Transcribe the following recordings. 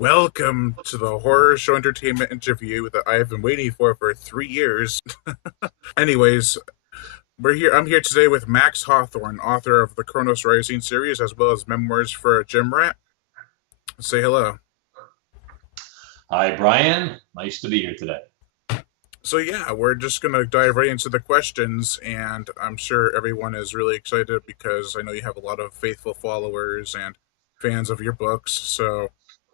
Welcome to the horror show entertainment interview that I've been waiting for 3 years. Anyways, we're here. I'm here today with Max Hawthorne, author of the Chronos Rising series, as well as memoirs for a gym rat. Say hello. Hi, Brian. Nice to be here today. So yeah, we're just gonna dive right into the questions, and I'm sure everyone is really excited because I know you have a lot of faithful followers and fans of your books. So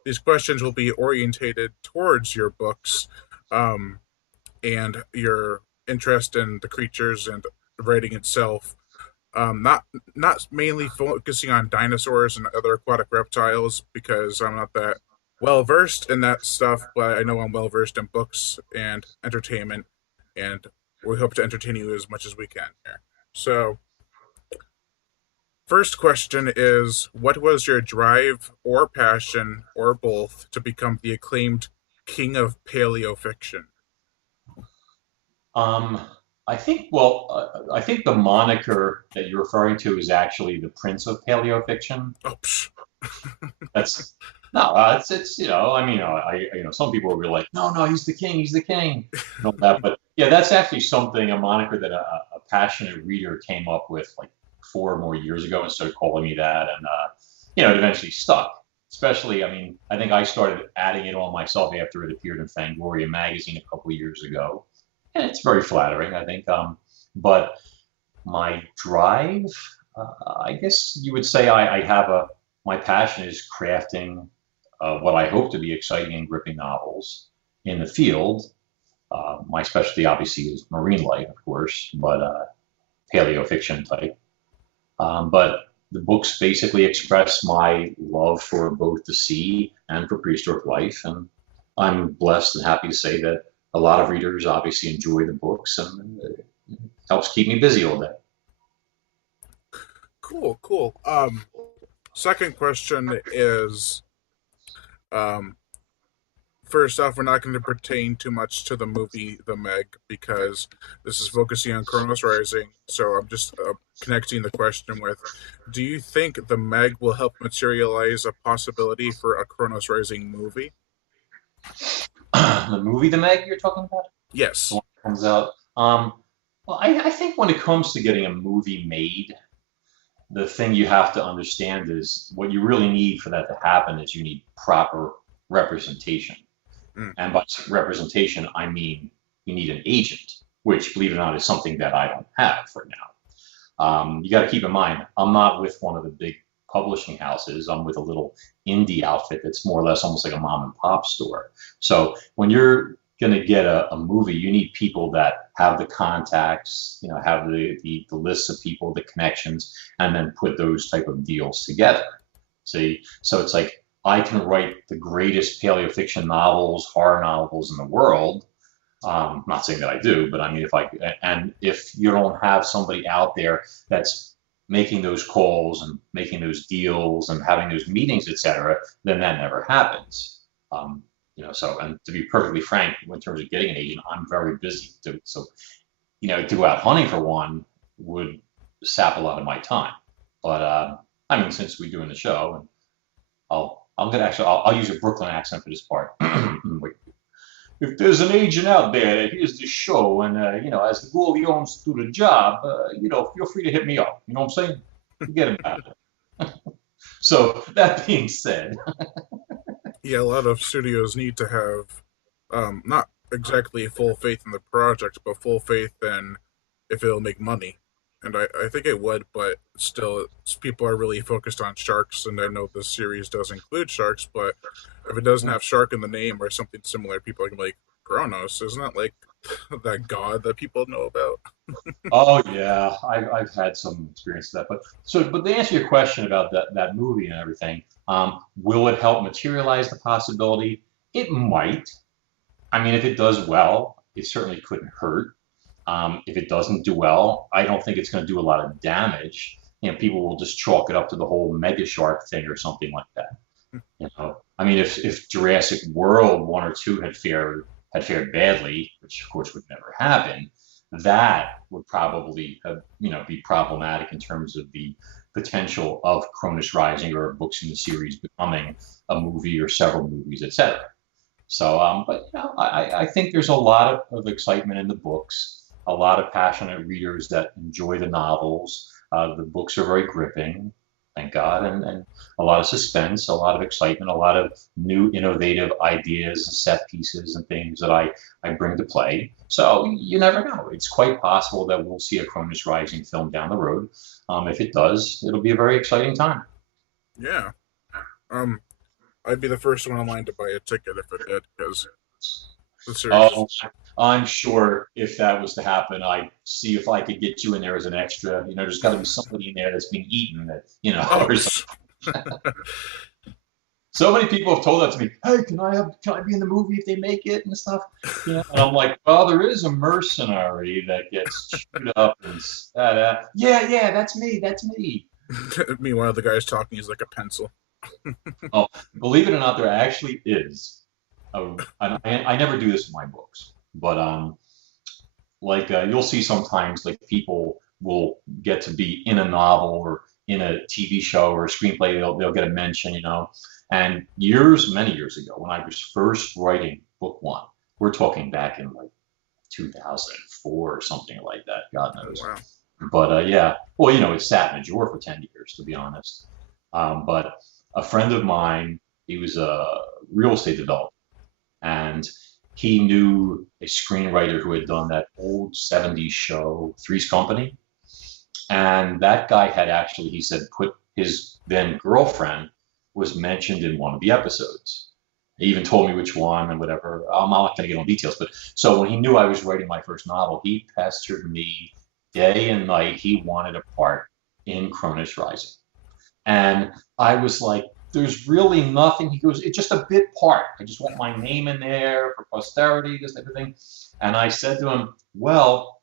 these questions will be orientated towards your books, um, and your interest in the creatures and the writing itself. Not mainly focusing on dinosaurs and other aquatic reptiles because I'm not that well versed in that stuff, but I know I'm well versed in books and entertainment, and we hope to entertain you as much as we can here. So, first question is, what was your drive or passion or both to become the acclaimed king of paleo fiction? Um, I think the moniker that you're referring to is actually the Prince of Paleofiction. Oh, psh. That's no, some people will be like, no, no, he's the king, and all that. But yeah, that's actually something, a moniker that a passionate reader came up with like 4 more years ago and started calling me that, and it eventually stuck. Especially, I think I started adding it on myself after it appeared in Fangoria magazine a couple of years ago, and it's very flattering, I think. But my drive, I guess you would say I have a my passion is crafting what I hope to be exciting and gripping novels in the field. My specialty obviously is marine life, of course, but paleo fiction type. But the books basically express my love for both the sea and for prehistoric life, and I'm blessed and happy to say that a lot of readers obviously enjoy the books, and it helps keep me busy all day. Cool, cool. Second question is, um, first off, we're not going to pertain too much to the movie The Meg because this is focusing on Chronos Rising. So I'm just connecting the question with, do you think The Meg will help materialize a possibility for a Chronos Rising movie? The movie The Meg you're talking about, the Yes. one that comes out. Well, I think when it comes to getting a movie made, the thing you have to understand is what you really need for that to happen is you need proper representation. Mm. And by representation, I mean you need an agent, which, believe it or not, is something that I don't have right now. You got to keep in mind, I'm not with one of the big publishing houses. I'm with a little indie outfit that's more or less almost like a mom and pop store. So when you're going to get a movie, you need people that have the contacts, have the lists of people, the connections, and then put those type of deals together. See, so it's like I can write the greatest paleo fiction novels, horror novels in the world. Not saying that I do, but I mean, if you don't have somebody out there that's making those calls and making those deals and having those meetings, etc., then that never happens. So, and to be perfectly frank, in terms of getting an agent, I'm very busy. To go out hunting for one would sap a lot of my time. But since we're doing the show, and I'll use a Brooklyn accent for this part. If there's an agent out there that hears the show and as the goalie owns to the job, feel free to hit me up. You know what I'm saying? Forget about it. So that being said, Yeah, a lot of studios need to have not exactly full faith in the project, but full faith in if it'll make money. And I think it would, but still, people are really focused on sharks, and I know this series does include sharks, but if it doesn't have shark in the name or something similar, people are gonna be like, Kronos, isn't that like that god that people know about? oh yeah, I've had some experience with that. But to answer your question about that movie and everything, will it help materialize the possibility? It might. I mean, if it does well, it certainly couldn't hurt. If it doesn't do well, I don't think it's going to do a lot of damage. People will just chalk it up to the whole mega shark thing or something like that. I mean, if Jurassic World 1 or 2 had fared badly, which of course would never happen, That would probably be problematic in terms of the potential of Cronus Rising or books in the series becoming a movie or several movies, etc. So, but I think there's a lot of excitement in the books, a lot of passionate readers that enjoy the novels. The books are very gripping, thank God, and a lot of suspense, a lot of excitement, a lot of new innovative ideas and set pieces and things that I bring to play. So you never know. It's quite possible that we'll see a Cronus Rising film down the road. If it does, it'll be a very exciting time. Yeah. Um, I'd be the first one online to buy a ticket if it did, because the series is. Oh, I'm sure if that was to happen, I'd see if I could get you in there as an extra. There's got to be somebody in there that's being eaten, Oh, or something. So many people have told that to me. Hey, can I be in the movie if they make it and stuff? And I'm like, well, there is a mercenary that gets chewed up and yeah, that's me, that's me. Meanwhile, the guy's talking. He's like a pencil. Oh, believe it or not, there actually is. I never do this in my books, but like you'll see sometimes like people will get to be in a novel or in a TV show or a screenplay. They'll get a mention, And many years ago, when I was first writing book one, we're talking back in like 2004 or something like that. God Oh knows. wow. But yeah, well, it sat in a drawer for 10 years, to be honest. But a friend of mine, he was a real estate developer, and he knew a screenwriter who had done that old 70s show, Three's Company. And that guy had actually, he said, put his then girlfriend was mentioned in one of the episodes. He even told me which one and whatever. I'm not going to get on details, but so when he knew I was writing my first novel, he pestered me day and night. He wanted a part in Cronus Rising. And I was like, there's really nothing. He goes, it's just a bit part. I just want my name in there for posterity, this type of thing. And I said to him, well,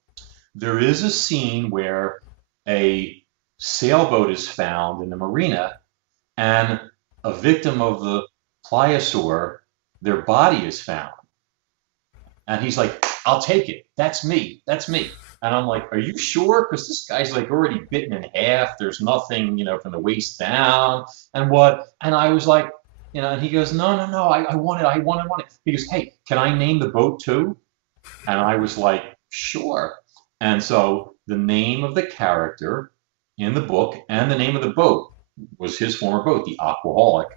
there is a scene where a sailboat is found in the marina and a victim of the pliosaur, their body is found. And he's like, I'll take it. That's me. That's me. And I'm like, are you sure? Because this guy's like already bitten in half. There's nothing, from the waist down and what. And I was like, and he goes, no, no, no. I want it. I want it. He goes, hey, can I name the boat too? And I was like, sure. And so the name of the character in the book and the name of the boat was his former boat, the Aquaholic,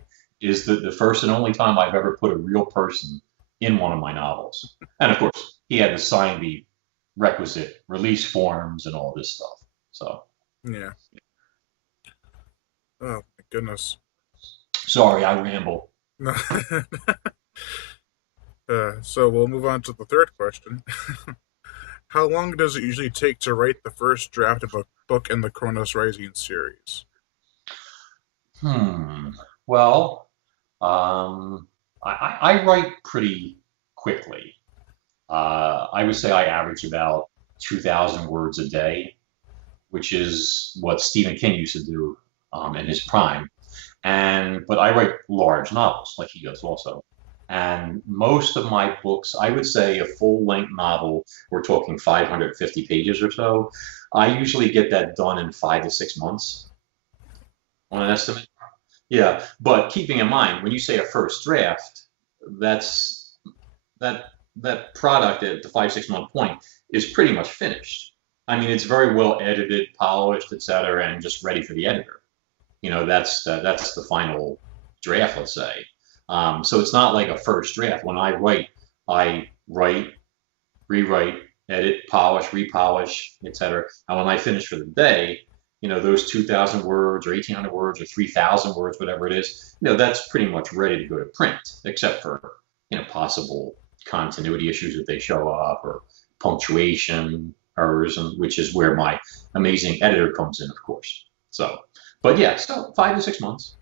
is the first and only time I've ever put a real person in one of my novels. And of course, he had to sign the requisite release forms and all this stuff. So, Yeah. Oh my goodness. sorry, I ramble. So we'll move on to the third question. How long does it usually take to write the first draft of a book in the Kronos Rising series? Hmm. Well, I write pretty quickly. I would say I average about 2,000 words a day, which is what Stephen King used to do in his prime. But I write large novels like he does also. And most of my books, I would say a full length novel, we're talking 550 pages or so. I usually get that done in 5 to 6 months on an estimate. Yeah, but keeping in mind, when you say a first draft, that's that product at the 5 6 month point is pretty much finished. I mean, it's very well edited, polished, etc., and just ready for the editor. That's the final draft, let's say. So it's not like a first draft. When I write, rewrite, edit, polish, repolish, etc. And when I finish for the day, those 2,000 words or 1,800 words or 3,000 words, whatever it is, that's pretty much ready to go to print, except for possible continuity issues if they show up or punctuation errors, and which is where my amazing editor comes in, of course. So, but yeah, so 5 to 6 months.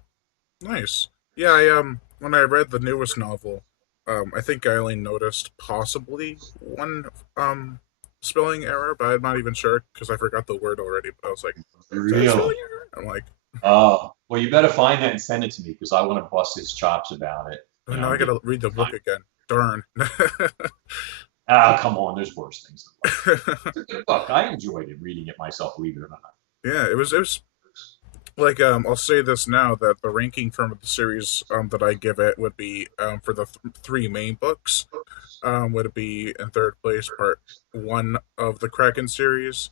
Nice. Yeah, I when I read the newest novel, I think I only noticed possibly one spelling error, but I'm not even sure because I forgot the word already. But I was like, "Is that a Really? spelling error?" I'm like, Well, you better find that and send it to me because I want to bust his chops about it. "Oh no, I Get gotta read the book again." Darn. Ah, come on, there's worse things in life. It's a good book. I enjoyed it reading it myself, believe it or not. Yeah, it was like I'll say this now that the ranking from the series that I give it would be for the three main books would be in third place part one of the Kraken series,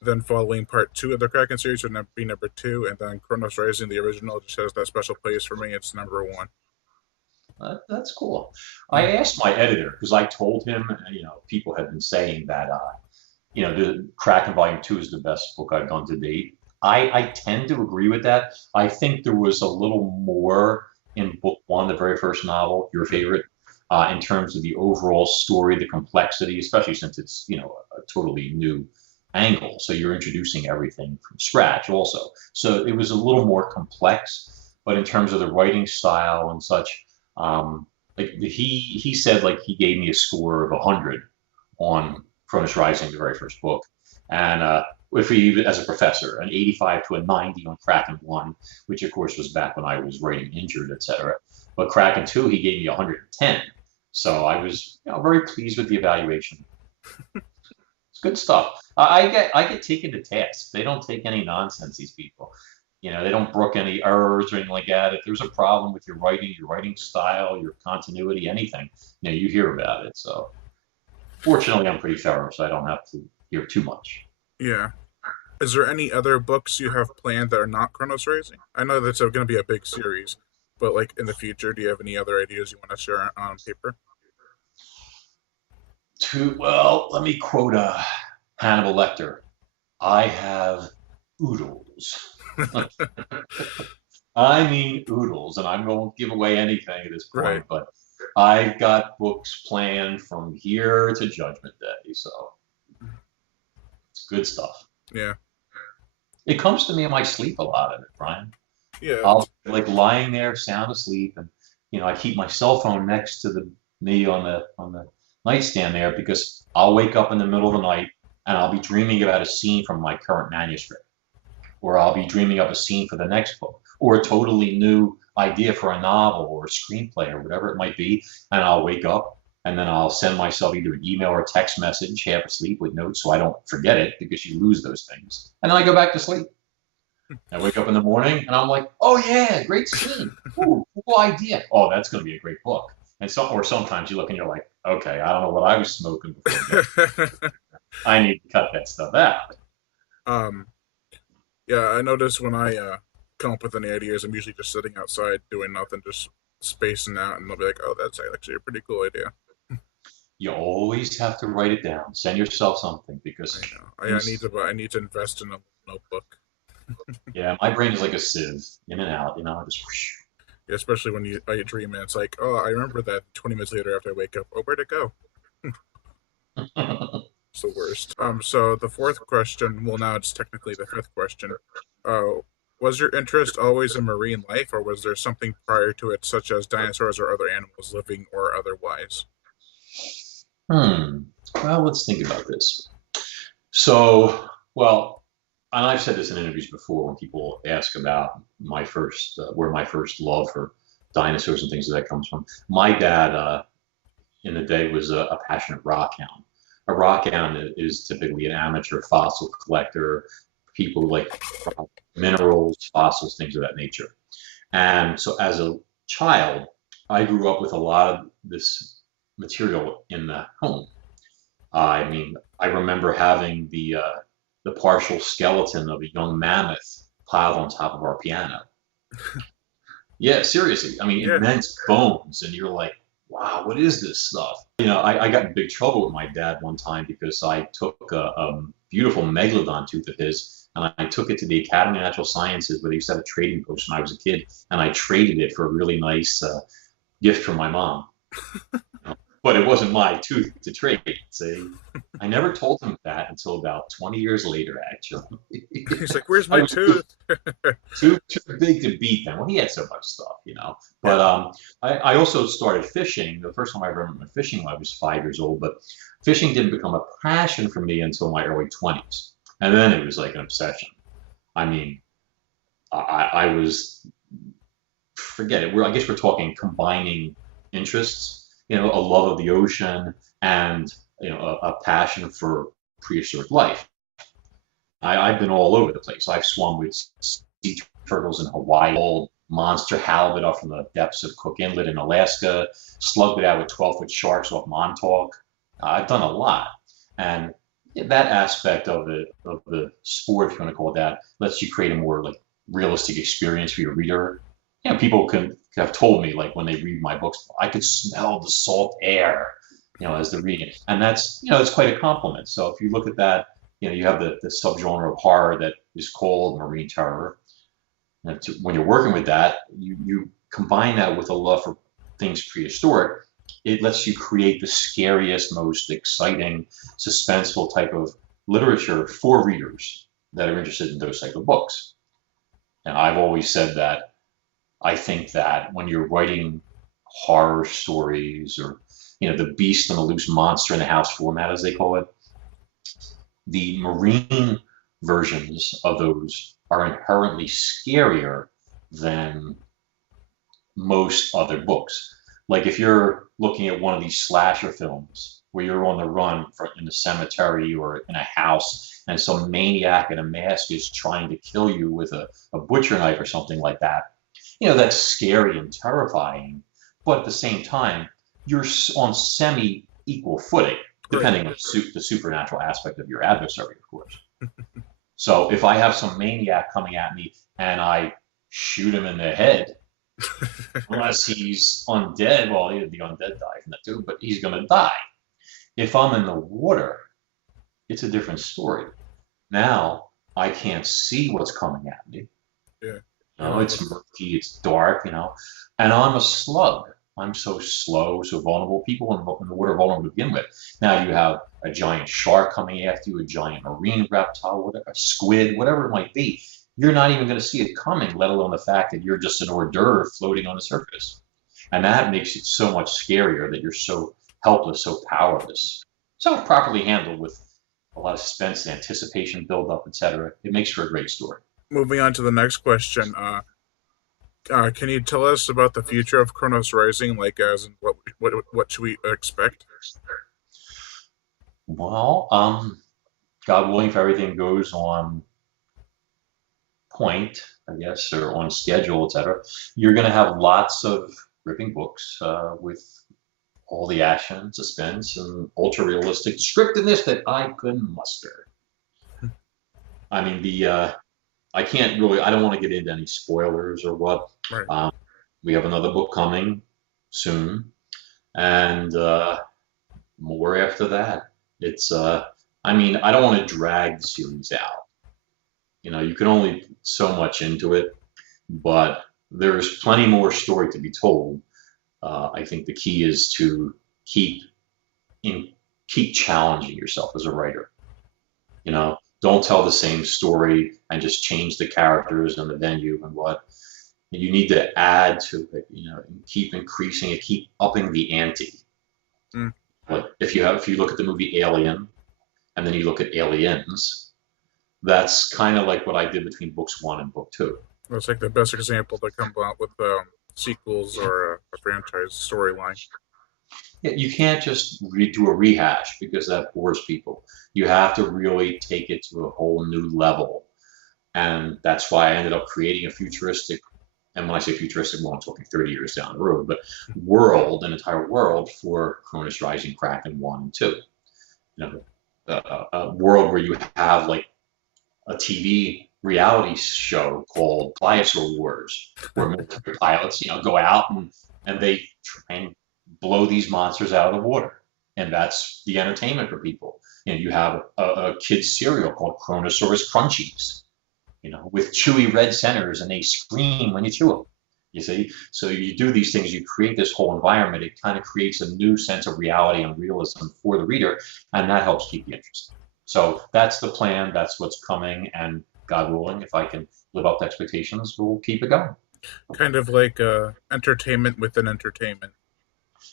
then following part two of the Kraken series would be number two, and then Chronos Rising, the original, just has that special place for me. It's number one. That's cool. Mm. I asked my editor because I told him, people had been saying that, the Kraken Volume 2 is the best book I've done to date. I tend to agree with that. I think there was a little more in book one, the very first novel, your favorite, in terms of the overall story, the complexity, especially since it's, a totally new angle. So you're introducing everything from scratch also. So it was a little more complex, but in terms of the writing style and such, like he said, like he gave me a score of 100 on Cronus Rising, the very first book, and if he as a professor, an 85 to a 90 on Kraken One, which of course was back when I was writing injured, etc. But Kraken Two, he gave me 110. So I was very pleased with the evaluation. It's good stuff. I get taken to task. They don't take any nonsense. These people. They don't brook any errors or anything like that. If there's a problem with your writing style, your continuity, anything, you hear about it. So fortunately, I'm pretty thorough, so I don't have to hear too much. Yeah. Is there any other books you have planned that are not Chronos Rising? I know that's going to be a big series, but like in the future, do you have any other ideas you want to share on paper? Well, let me quote Hannibal Lecter. I have oodles. I mean oodles, and I won't give away anything at this Right. point, but I've got books planned from here to Judgment Day, so it's good stuff. Yeah. It comes to me in my sleep a lot of it, Brian. Yeah. I'll like lying there, sound asleep, and I keep my cell phone next to me on the nightstand there because I'll wake up in the middle of the night and I'll be dreaming about a scene from my current manuscript, or I'll be dreaming up a scene for the next book, or a totally new idea for a novel or a screenplay or whatever it might be, and I'll wake up and then I'll send myself either an email or a text message, half asleep with notes so I don't forget it because you lose those things, and then I go back to sleep. I wake up in the morning and I'm like, oh yeah, great scene. Ooh, cool idea. Oh, that's going to be a great book. Or sometimes you look and you're like, okay, I don't know what I was smoking before. I need to cut that stuff out. um. Yeah, I notice when I come up with any ideas, I'm usually just sitting outside doing nothing, just spacing out, and I'll be like, "Oh, that's actually a pretty cool idea." You always have to write it down. Send yourself something I because know. things. I need to invest in a notebook. Yeah, my brain is like a sieve, in and out. Just whoosh. Yeah, especially when you dream and it's like, "Oh, I remember that." 20 minutes later, after I wake up, oh, where'd it go? It's the worst. So the fourth question, well, now it's technically the fifth question. Uh, was your interest always in marine life, or was there something prior to it, such as dinosaurs or other animals, living or otherwise? Hmm. Well, let's think about this. So, well, and I've said this in interviews before when people ask about where my first love for dinosaurs and things like that comes from. My dad, in the day, was a passionate rock hound. A rock hound is typically an amateur fossil collector, people who like minerals, fossils, things of that nature. And so, as a child, I grew up with a lot of this material in the home. I mean, I remember having the partial skeleton of a young mammoth piled on top of our piano. Yeah, seriously. I mean, Yeah. immense bones, and you're like, wow, what is this stuff? I got in big trouble with my dad one time because I took a beautiful megalodon tooth of his and I took it to the Academy of Natural Sciences where they used to have a trading post when I was a kid, and I traded it for a really nice gift from my mom. But it wasn't my tooth to trade. See, I never told him that until about 20 years later, actually. He's like, "Where's I my was tooth?" too big to beat them. Well, he had so much stuff. Yeah. But I also started fishing. The first time I ever remember fishing when I was 5 years old, but fishing didn't become a passion for me until my early 20s. And then it was like an obsession. I mean, I was, forget it. I guess we're talking combining interests, a love of the ocean and a passion for prehistoric life. I've been all over the place. I've swum with sea turtles in Hawaii, old monster halibut off from the depths of Cook Inlet in Alaska, slugged it out with 12-foot sharks off Montauk. I've done a lot. And that aspect of the sport, if you want to call it that, lets you create a more like realistic experience for your reader. People can have told me like when they read my books, I could smell the salt air, as they're reading it, and that's it's quite a compliment. So if you look at that, you have the subgenre of horror that is called marine terror. And when you're working with that, you combine that with a love for things prehistoric. It lets you create the scariest, most exciting, suspenseful type of literature for readers that are interested in those type of books. And I've always said that I think that when you're writing horror stories or the beast and the loose monster in the house format, as they call it, the marine versions of those are inherently scarier than most other books. Like if you're looking at one of these slasher films where you're on the run in a cemetery or in a house and some maniac in a mask is trying to kill you with a butcher knife or something like that, that's scary and terrifying. But at the same time, you're on semi-equal footing, depending on the supernatural aspect of your adversary, of course. So if I have some maniac coming at me and I shoot him in the head, unless he's undead, well, the undead die from that too, but he's going to die. If I'm in the water, it's a different story. Now I can't see what's coming at me. Yeah. It's murky, it's dark, and I'm a slug. I'm so slow, so vulnerable. People in the water are vulnerable to begin with. Now you have a giant shark coming after you, a giant marine reptile, whatever, a squid, whatever it might be. You're not even going to see it coming, let alone the fact that you're just an hors d'oeuvre floating on the surface. And that makes it so much scarier that you're so helpless, so powerless. So properly handled with a lot of suspense and anticipation, build up, etc. It makes for a great story. Moving on to the next question. Can you tell us about the future of Chronos Rising? Like, as in what should we expect? Well, God willing, if everything goes on point, I guess, or on schedule, etc., you're going to have lots of gripping books with all the action, suspense, and ultra realistic descriptiveness that I couldn't muster. I mean, I can't really, I don't want to get into any spoilers or what. Right. We have another book coming soon, and more after that. It's, I mean, I don't want to drag the series out. You can only put so much into it, but there's plenty more story to be told. I think the key is to keep challenging yourself as a writer. Don't tell the same story and just change the characters and the venue and what. You need to add to it, and keep increasing it, keep upping the ante. Mm. Like if you look at the movie Alien, and then you look at Aliens, that's kind of like what I did between books 1 and book 2. That's like the best example to come out with sequels or a franchise storyline. Yeah, you can't just do a rehash because that bores people. You have to really take it to a whole new level. And that's why I ended up creating a futuristic, and when I say futuristic, well, I'm talking 30 years down the road, but an entire world for Cronus Rising, Kraken 1 and 2. A world where you have like a TV reality show called Pliosaur Wars, where military pilots, go out and they try and blow these monsters out of the water. And that's the entertainment for people. You have a kid's cereal called Chronosaurus Crunchies, with chewy red centers, and they scream when you chew them. You see? So you do these things, you create this whole environment. It kind of creates a new sense of reality and realism for the reader, and that helps keep you interested. So that's the plan. That's what's coming. And God willing, if I can live up to expectations, we'll keep it going. Kind of like entertainment within entertainment.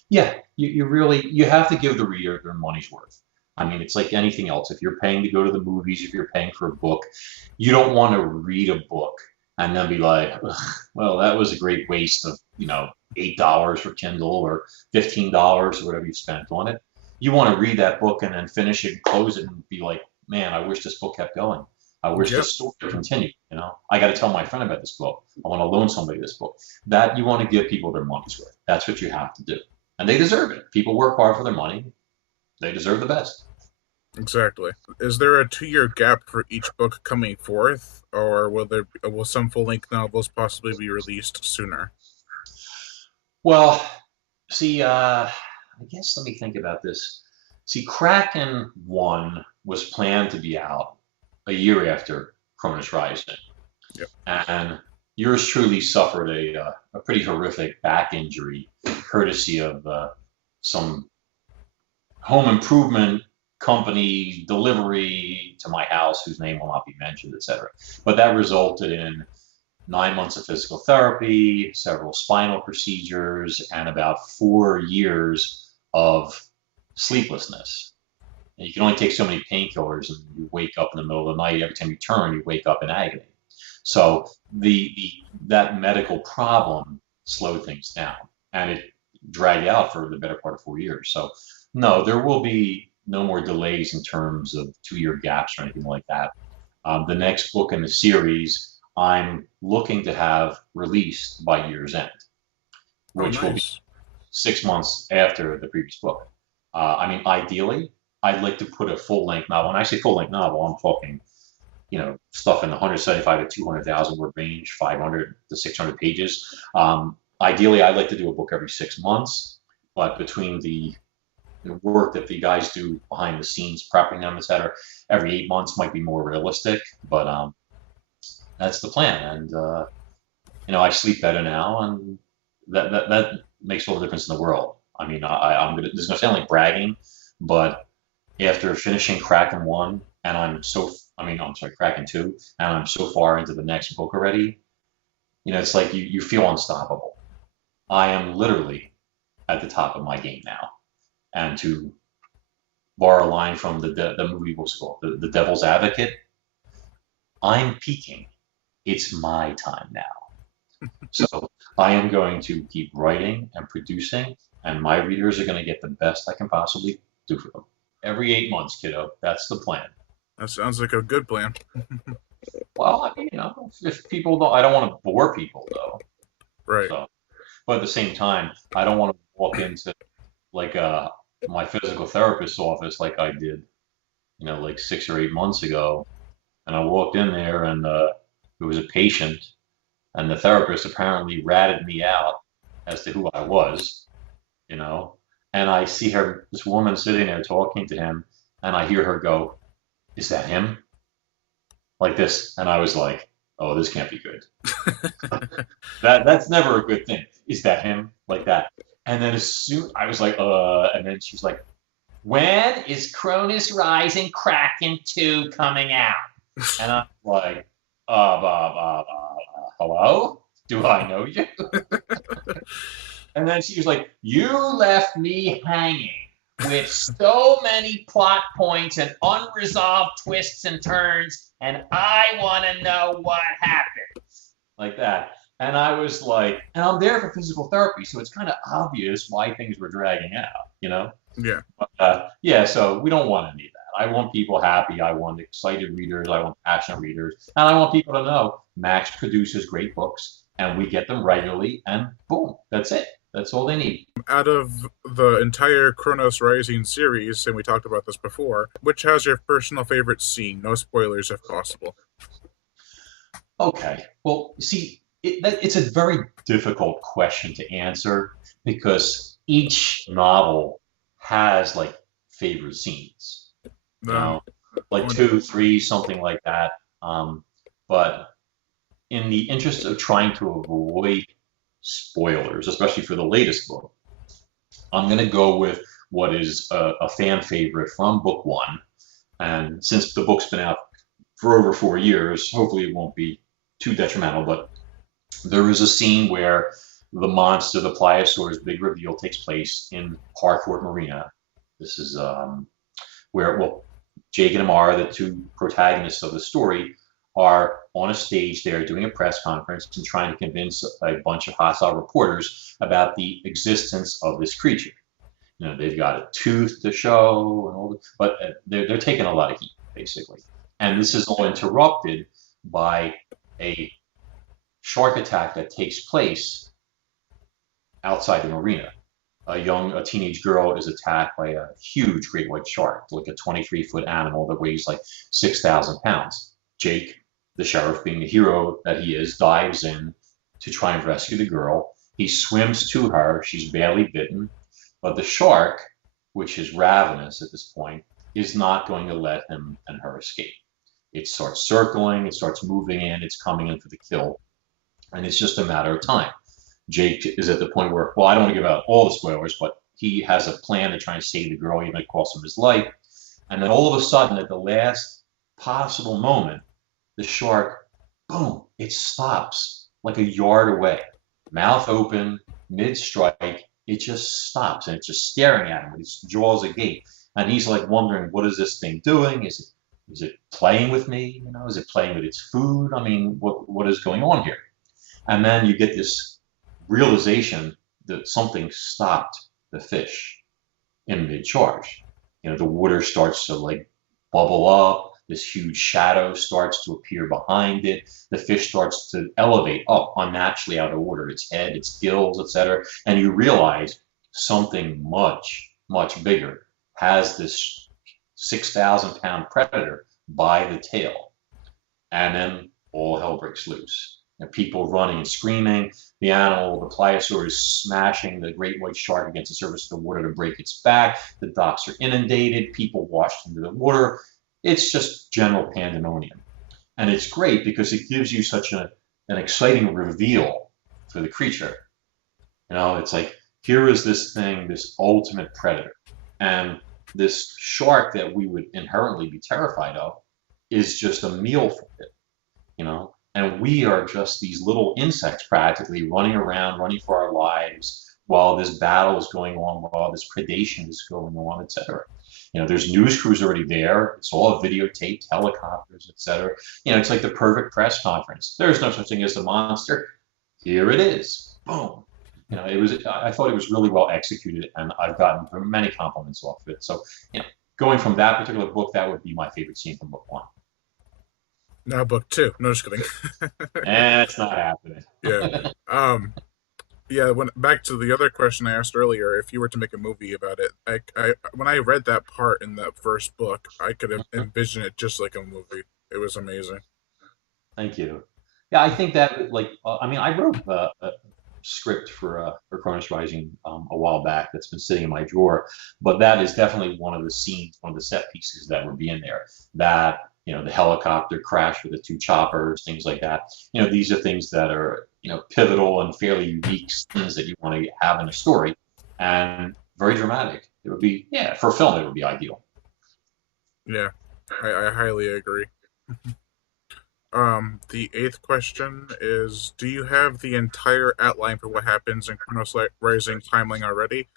Yeah, you have to give the reader their money's worth. I mean, it's like anything else. If you're paying to go to the movies, if you're paying for a book, you don't want to read a book and then be like, well, that was a great waste of, $8 for Kindle or $15 or whatever you spent on it. you want to read that book and then finish it and close it and be like, man, I wish this book kept going. I wish Yep, this story continued. You know, I got to tell my friend about this book. I want to loan somebody this book. That you want to give people their money's worth. That's what you have to do, and they deserve it. People work hard for their money. They deserve the best. exactly. Is there a 2 year gap for each book coming forth, or will some full length novels possibly be released sooner? Well, see, I guess let me think about this. See, Kraken 1 was planned to be out a year after Cronus Rising, Yep. and yours truly suffered a pretty horrific back injury, courtesy of some home improvement company delivery to my house, whose name will not be mentioned, etc. But that resulted in 9 months of physical therapy, several spinal procedures, and about 4 years of sleeplessness. And you can only take so many painkillers, and you wake up in the middle of the night. Every time you turn, you wake up in agony. So that medical problem slowed things down, and it dragged out for the better part of 4 years. So no, there will be no more delays in terms of 2 year gaps or anything like that. The next book in the series I'm looking to have released by year's end, Oh, which will be nice. 6 months after the previous book. I mean, ideally, I'd like to put a full length novel. When I say full length novel, I'm talking, stuff in the 175 to 200,000 word range, 500 to 600 pages. Ideally, I'd like to do a book every 6 months, but between the work that the guys do behind the scenes, prepping them, etc., every 8 months might be more realistic. But that's the plan, and I sleep better now, and that makes all the difference in the world. I mean, I'm gonna. This is gonna sound like bragging, but after finishing Kraken 1, and I'm sorry, Kraken 2, and I'm so far into the next book already. It's like you feel unstoppable. I am literally at the top of my game now, and to borrow a line from the movie, what's it called, the Devil's Advocate, I'm peaking. It's my time now. So I am going to keep writing and producing, and my readers are going to get the best I can possibly do for them. Every 8 months, kiddo. That's the plan. That sounds like a good plan. Well, I mean, if people don't, I don't want to bore people though. Right. So, but at the same time, I don't want to walk into like my physical therapist's office like I did, like 6 or 8 months ago, and I walked in there and it was a patient, and the therapist apparently ratted me out as to who I was, you know. And I see this woman sitting there talking to him, and I hear her go, "Is that him?" Like this, and I was like, "Oh, this can't be good." That's never a good thing. Is that him? Like that. And then as soon I was like, and then she's like, "When is Cronus Rising Kraken 2 coming out?" And I'm like, hello? Do I know you? And then she was like, "You left me hanging with so many plot points and unresolved twists and turns, and I want to know what happened." Like that. And I was like, and I'm there for physical therapy, so it's kind of obvious why things were dragging out. Yeah. Yeah, so we don't want any of that. I want people happy. I want excited readers. I want passionate readers. And I want people to know Max produces great books, and we get them regularly, and boom, that's it. That's all they need. Out of the entire Chronos Rising series, and we talked about this before, which has your personal favorite scene? No spoilers if possible. Okay. Well, see, it's a very difficult question to answer because each novel has like favorite scenes, you Um, know, like two, three, something like that. But in the interest of trying to avoid spoilers, especially for the latest book, I'm going to go with what is a fan favorite from book one. And since the book's been out for over 4 years, hopefully it won't be too detrimental. But there is a scene where the monster, the Pliosaur's big reveal takes place in Harcourt Marina. This is where, well, Jake and Amara, the two protagonists of the story, are on a stage there doing a press conference and trying to convince a bunch of hostile reporters about the existence of this creature. They've got a tooth to show and all that, but they're taking a lot of heat basically. And this is all interrupted by a shark attack that takes place outside the marina. A teenage girl is attacked by a huge great white shark, like a 23-foot animal that weighs like 6,000 pounds. Jake, the sheriff, being the hero that he is, dives in to try and rescue the girl. He swims to her. She's badly bitten, but the shark, which is ravenous at this point, is not going to let him and her escape. It starts circling, it starts moving in, it's coming in for the kill, and it's just a matter of time. Jake is at the point where, well, I don't want to give out all the spoilers, but he has a plan to try and save the girl. He might cost him his life. And then all of a sudden, at the last possible moment, the shark, boom, it stops like a yard away, mouth open, mid strike. It just stops and it's just staring at him with its jaws agape. And he's like wondering, what is this thing doing? Is it playing with me? Is it playing with its food? I mean, what is going on here? And then you get this realization that something stopped the fish in mid-charge. The water starts to like bubble up. This huge shadow starts to appear behind it. The fish starts to elevate up unnaturally out of water, its head, its gills, etc. And you realize something much, much bigger has this 6,000-pound predator by the tail. And then all hell breaks loose. People running and screaming. The animal, the pliosaur, is smashing the great white shark against the surface of the water to break its back. The docks are inundated. People washed into the water. It's just general pandemonium. And it's great because it gives you such an exciting reveal for the creature. It's like, here is this thing, this ultimate predator. And this shark that we would inherently be terrified of is just a meal for it. And we are just these little insects practically running around, running for our lives while this battle is going on, while this predation is going on, etc. There's news crews already there. It's all videotaped, helicopters, etc. It's like the perfect press conference. There's no such thing as a monster. Here it is. Boom. I thought it was really well executed, and I've gotten many compliments off of it. So, going from that particular book, that would be my favorite scene from book one. Now book two. No, just kidding. That's not happening. Yeah. Yeah. Back to the other question I asked earlier, if you were to make a movie about it, when I read that part in that first book, I could envision it just like a movie. It was amazing. Thank you. Yeah, I think that I wrote a script for Cronus Rising a while back that's been sitting in my drawer, but that is definitely one of the scenes, one of the set pieces that would be in there. That the helicopter crash with the two choppers, things like that. These are things that are pivotal and fairly unique scenes that you want to have in a story, and very dramatic. It would be, yeah, for film it would be ideal. Yeah, I highly agree. The eighth question is: do you have the entire outline for what happens in Chronos Rising timeline already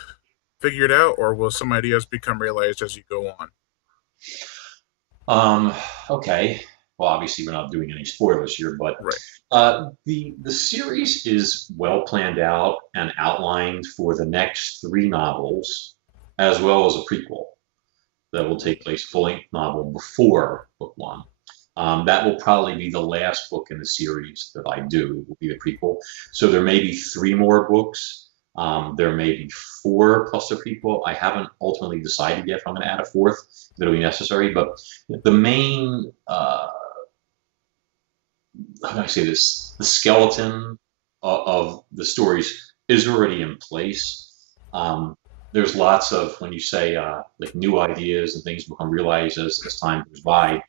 figured out, or will some ideas become realized as you go on? Okay. Well, obviously we're not doing any spoilers here, but Right. the series is well planned out and outlined for the next three novels, as well as a prequel that will take place, full-length novel before book one. That will probably be the last book in the series that I do, will be the prequel. So there may be three more books. There may be four plus a prequel. I haven't ultimately decided yet if I'm going to add a fourth, if it'll be necessary. But the main, how do I say this? The skeleton of the stories is already in place. There's lots of, when you say like new ideas and things become realized as time goes by,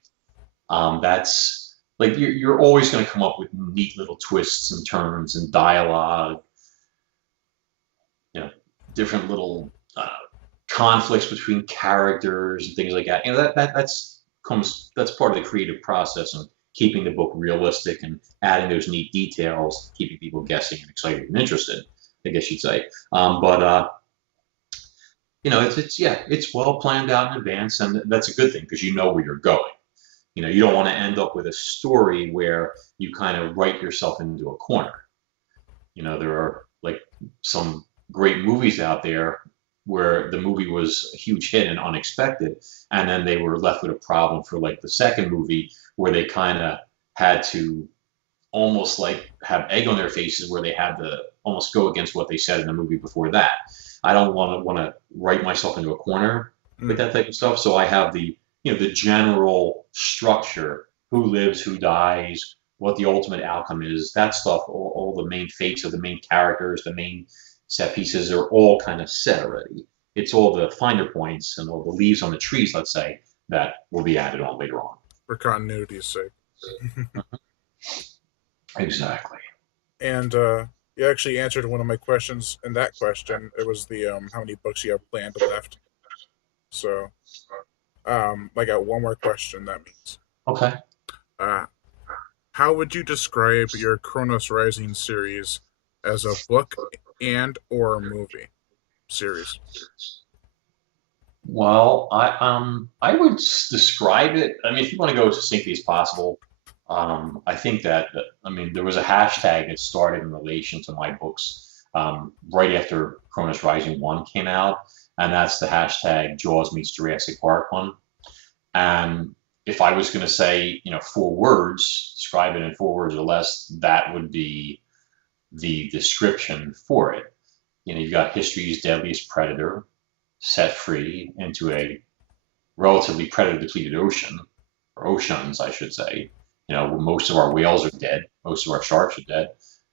that's like you're always going to come up with neat little twists and turns and dialogue, different little conflicts between characters and things like that. That's part of the creative process and keeping the book realistic and adding those neat details, keeping people guessing and excited and interested, I guess you'd say. But it's well planned out in advance, and that's a good thing because you know where you're going. You don't want to end up with a story where you kind of write yourself into a corner. There are like some great movies out there where the movie was a huge hit and unexpected, and then they were left with a problem for like the second movie where they kind of had to almost like have egg on their faces where they had to almost go against what they said in the movie before that. I don't want to write myself into a corner with Mm. that type of stuff. So I have the general structure, who lives, who dies, what the ultimate outcome is, that stuff, all the main fates of the main characters, the main set pieces are all kind of set already. It's all the finer points and all the leaves on the trees, let's say, that will be added on later on. For continuity's sake. Exactly. And you actually answered one of my questions in that question. It was the how many books you have planned left. So I got one more question. That means, Okay. uh, how would you describe your Chronos Rising series as a book and or a movie series? Well, I would describe it. I mean, if you want to go as succinctly as possible, I think that I mean there was a hashtag that started in relation to my books right after Cronus Rising One came out, and that's the hashtag Jaws meets Jurassic Park one. And if I was going to say, 4 words, describe it in 4 words or less, that would be the description for it. You've got history's deadliest predator set free into a relatively predator depleted ocean, or oceans, I should say. Most of our whales are dead, most of our sharks are dead,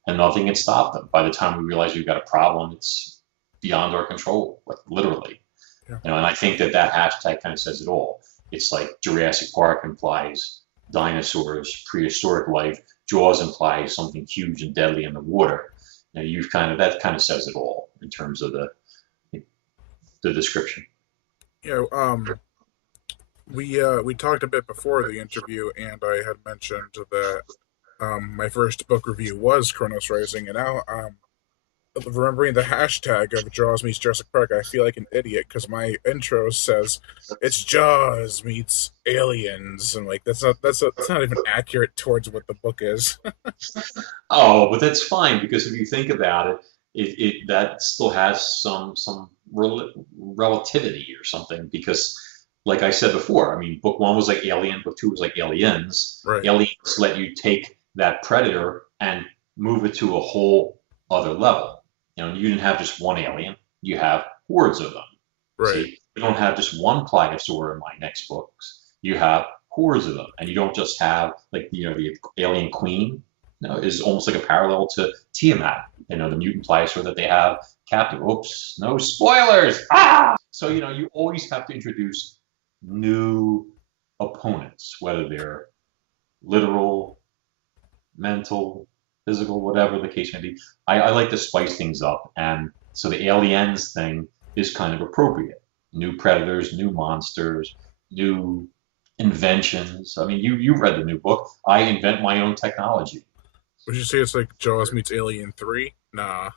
and nothing can stop them. By the time we realize we've got a problem, it's beyond our control, like literally. Yeah. And I think that hashtag kind of says it all. It's like Jurassic Park implies dinosaurs, prehistoric life. Jaws implies something huge and deadly in the water. That kind of says it all in terms of the description. We talked a bit before the interview, and I had mentioned that my first book review was Chronos Rising, and now remembering the hashtag of Jaws meets Jurassic Park, I feel like an idiot because my intro says it's Jaws meets aliens, and like that's not even accurate towards what the book is. Oh, but that's fine because if you think about it, it that still has some relativity or something because, like I said before, I mean, book one was like Alien, book two was like Aliens. Right. Aliens let you take that predator and move it to a whole other level. You didn't have just one alien; you have hordes of them. Right. See, you don't have just one Pliosaur in my next books. You have hordes of them, and you don't just have like the alien queen. Is almost like a parallel to Tiamat. The mutant Pliosaur that they have captive. Oops, no spoilers. Ah! So you always have to introduce new opponents, whether they're literal, mental, physical, whatever the case may be. I like to spice things up, and so the aliens thing is kind of appropriate. New predators, new monsters, new inventions. I mean, you read the new book. I invent my own technology. Would you say it's like Jaws meets Alien 3? Nah.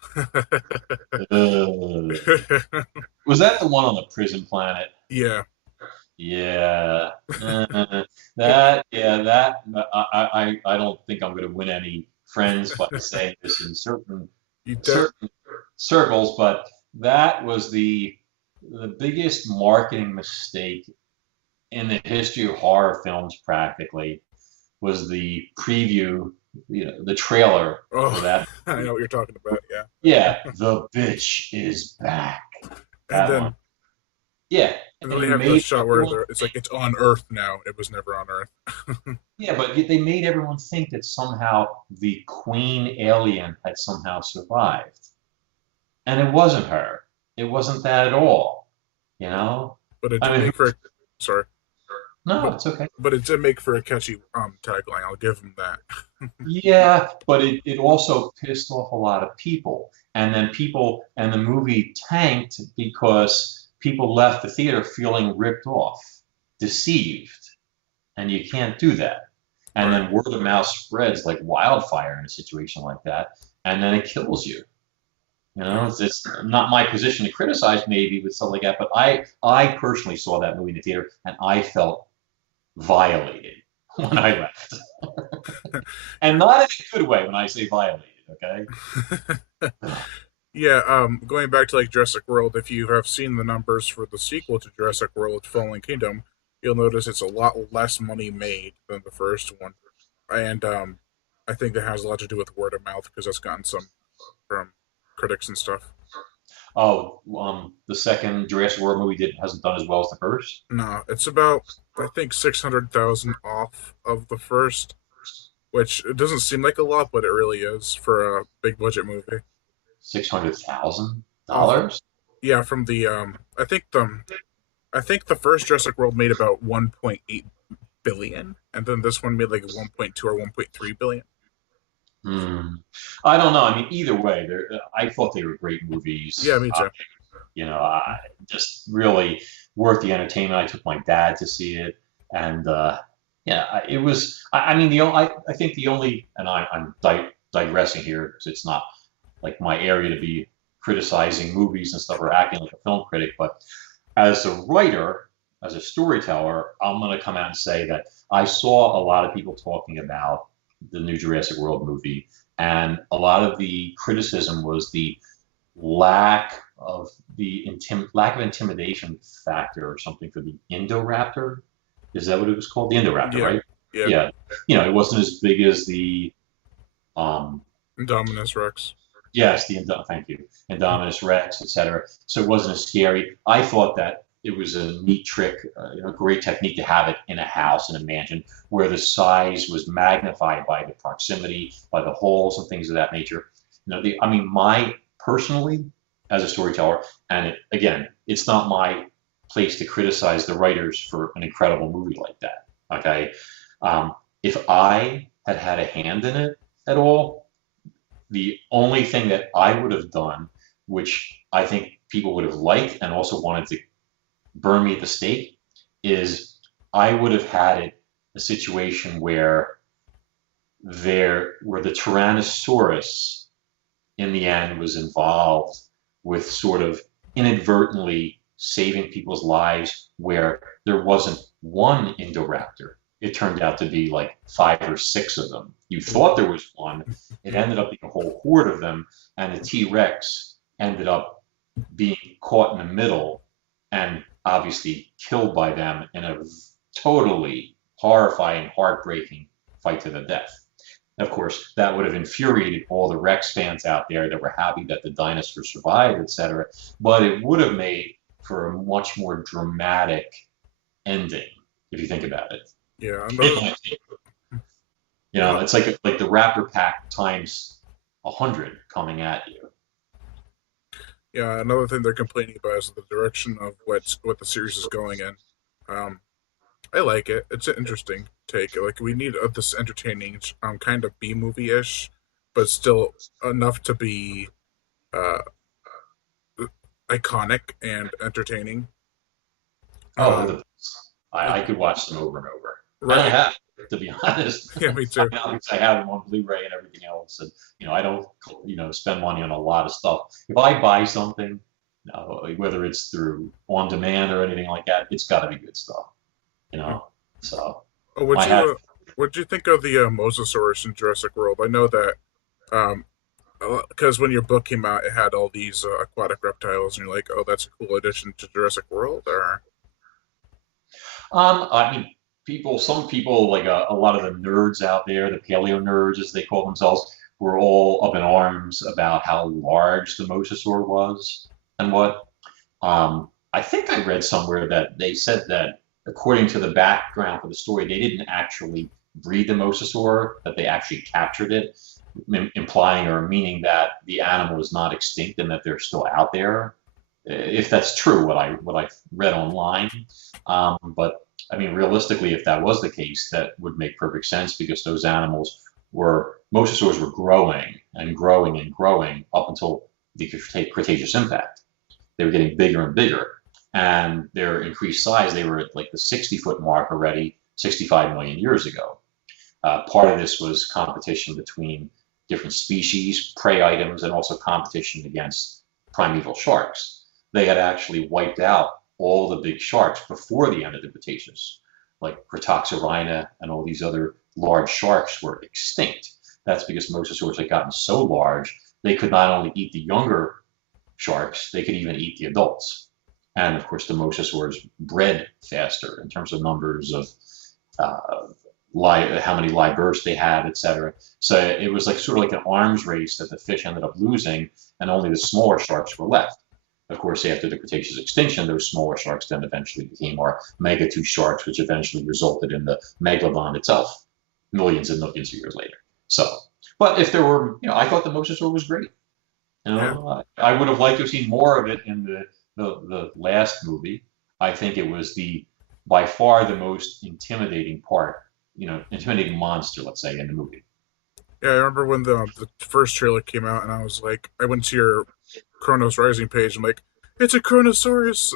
Was that the one on the prison planet? Yeah. Yeah. That. I don't think I'm going to win any friends by saying this in You de- certain circles, but that was the biggest marketing mistake in the history of horror films. Practically, was the preview, the trailer for Oh, that I movie. know what you're talking about. Yeah. Yeah, the bitch is back. And That one. then Yeah, and then and they you have the made shot where everyone. it's like it's on Earth now. It was never on Earth. Yeah, but they made everyone think that somehow the queen alien had somehow survived, and it wasn't her. It wasn't that at all. You know. But it did I mean, make for sorry, no, but it's okay. it did make for a catchy tagline. I'll give them that. Yeah, but it also pissed off a lot of people. And then people, and the movie tanked because people left the theater feeling ripped off, deceived. And you can't do that. And Right. then word of mouth spreads like wildfire in a situation like that. And then it kills you. Yeah. It's not my position to criticize maybe with stuff like that, but I personally saw that movie in the theater and I felt violated when I left. And not in a good way when I say violated, okay? Yeah, going back to like Jurassic World, if you have seen the numbers for the sequel to Jurassic World Fallen Kingdom, you'll notice it's a lot less money made than the first one. And I think that has a lot to do with word of mouth because that's gotten some from critics and stuff. Oh, the second Jurassic World movie did hasn't done as well as the first. No, it's about I think 600,000 off of the first, which it doesn't seem like a lot, but it really is for a big budget movie. Off, $600,000. yeah, from the I think the first Jurassic World made about 1.8 billion, and then this one made like 1.2 or 1.3 billion. Hmm. I don't know. I mean, either way, I thought they were great Yeah, movies. me too. Just really worth the entertainment. I took my dad to see it, and yeah, it was. I mean, I think the only, and I'm digressing here because it's not like my area to be criticizing movies and stuff or acting like a film critic, but as a writer, as a storyteller, I'm going to come out and say that I saw a lot of people talking about the new Jurassic World movie, and a lot of the criticism was the lack of lack of intimidation factor or something for the Indoraptor. Is that what it was called? The Indoraptor, Yeah, right? yeah. Yeah. It wasn't as big as the um, Dominus Rex. yes, thank you, Indominus Rex, etc. So it wasn't as scary. I thought that it was a neat trick, great technique to have it in a house, in a mansion, where the size was magnified by the proximity, by the holes and things of that nature. I mean, my personally, as a storyteller, and again, it's not my place to criticize the writers for an incredible movie like that. Okay, if I had had a hand in it at all, the only thing that I would have done, which I think people would have liked and also wanted to burn me at the stake, is I would have had it a situation where the Tyrannosaurus in the end was involved with sort of inadvertently saving people's lives where there wasn't one Indoraptor. It turned out to be like five or six of them. You thought there was one. It ended up being a whole horde of them, and the T Rex ended up being caught in the middle and obviously killed by them in a totally horrifying, heartbreaking fight to the death. Of course, that would have infuriated all the Rex fans out there that were happy that the dinosaur survived, etc. But it would have made for a much more dramatic ending, if you think about it. Yeah, In another my opinion. uh, It's like the Raptor Pack times 100 coming at you. yeah, another thing they're complaining about is the direction of what the series is going in. Um, I like it. It's an interesting take. Like we need this entertaining, kind of B movie ish, but still enough to be uh iconic and entertaining. Oh, Um, I could watch them over and over, and I right? have, to be honest. Yeah, me I too. mean, obviously, I have them on Blu-ray and everything else, and I don't, spend money on a lot of stuff. If I buy something, whether it's through on demand or anything like that, it's got to be good stuff, you Yeah. know. So Oh, I have. what'd you think of the Mosasaurus in Jurassic World? I know that um, because when your book came out, it had all these aquatic reptiles, and you're like, oh, that's a cool addition to Jurassic World. Or I mean, some people, like a lot of the nerds out there, the paleo nerds, as they call themselves, were all up in arms about how large the mosasaur was and what. I think I read somewhere that they said that according to the background for the story, they didn't actually breed the mosasaur, that they actually captured it, implying or meaning that the animal is not extinct and that they're still out there. If that's true, what I read online, but I mean, realistically, if that was the case, that would make perfect sense because those animals mosasaurs were growing and growing and growing up until the Cretaceous impact. They were getting bigger and bigger, and their increased size, they were at like the 60-foot mark already 65 million years ago. Part of this was competition between different species, prey items, and also competition against primeval sharks. They had actually wiped out all the big sharks before the end of the Cretaceous, like Cretoxorhina and all these other large sharks were extinct. That's because mosasaurs had gotten so large they could not only eat the younger sharks, they could even eat the adults. And of course, the mosasaurs bred faster in terms of numbers of uh, how many live births they had, etc. So it was like sort of like an arms race that the fish ended up losing, and only the smaller sharks were left. Of course, after the Cretaceous extinction, those smaller sharks then eventually became our megatooth sharks, which eventually resulted in the megalodon itself, millions and millions of years later. So, but if there were, I thought the mosasaur was great. Yeah. I would have liked to have seen more of it in the last movie. I think it was the by far the most intimidating part, intimidating monster, let's say, in the movie. Yeah, I remember when the first trailer came out, and I was like, I went to your Chronos Rising page. I'm like, it's a Chronosaurus.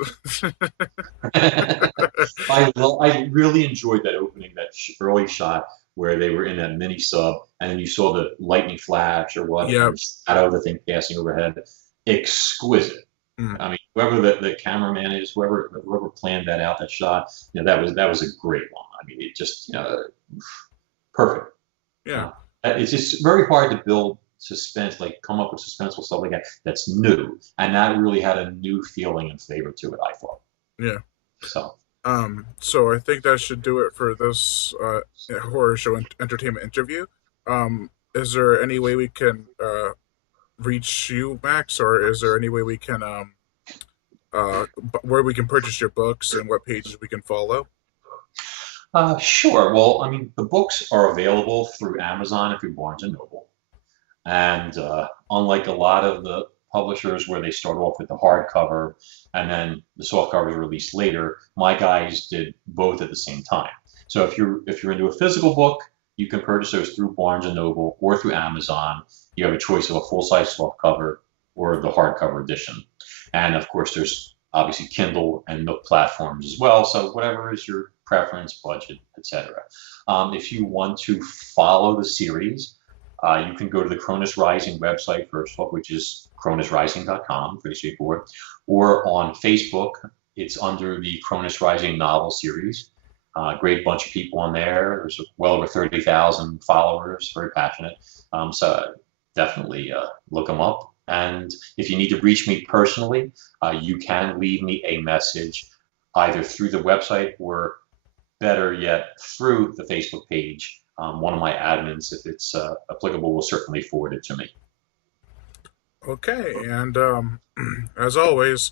I really enjoyed that opening, that early shot where they were in that mini sub, and then you saw the lightning flash or what, Yeah. and the shadow of the thing passing overhead. Exquisite. Mm. I mean, whoever the cameraman is, whoever planned that out, that shot, that was a great one. I mean, it just perfect. Yeah. Uh, it's just very hard to build suspense, like come up with suspenseful stuff like that. That's new, and that really had a new feeling and flavor to it. I thought Yeah. so. So I think that should do it for this horror show entertainment interview. Is there any way we can reach you, Max, or is there any way we can where we can purchase your books and what pages we can follow? Sure. Well, I mean, the books are available through Amazon and through Barnes and Noble. And unlike a lot of the publishers where they start off with the hardcover and then the soft cover is released later, my guys did both at the same time. So if you're into a physical book, you can purchase those through Barnes and Noble or through Amazon. You have a choice of a full-size soft cover or the hardcover edition. And of course, there's obviously Kindle and Nook platforms as well. So whatever is your preference, budget, etc. If you want to follow the series, you can go to the Cronus Rising website first of all, which is cronusrising.com, pretty straightforward. Or on Facebook, it's under the Cronus Rising novel series. Great bunch of people on there. There's well over 30,000 followers, very passionate. So definitely look them up. And if you need to reach me personally, you can leave me a message either through the website or better yet, through the Facebook page. One of my admins, if it's applicable, will certainly forward it to me. Okay, and as always,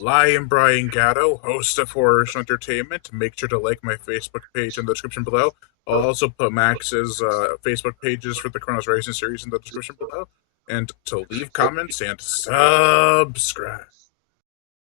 Lion Brian Gatto, host of Horror Show Entertainment. Make sure to like my Facebook page in the description below. I'll also put Max's Facebook pages for the Chronos Racing series in the description below. And to leave comments and subscribe.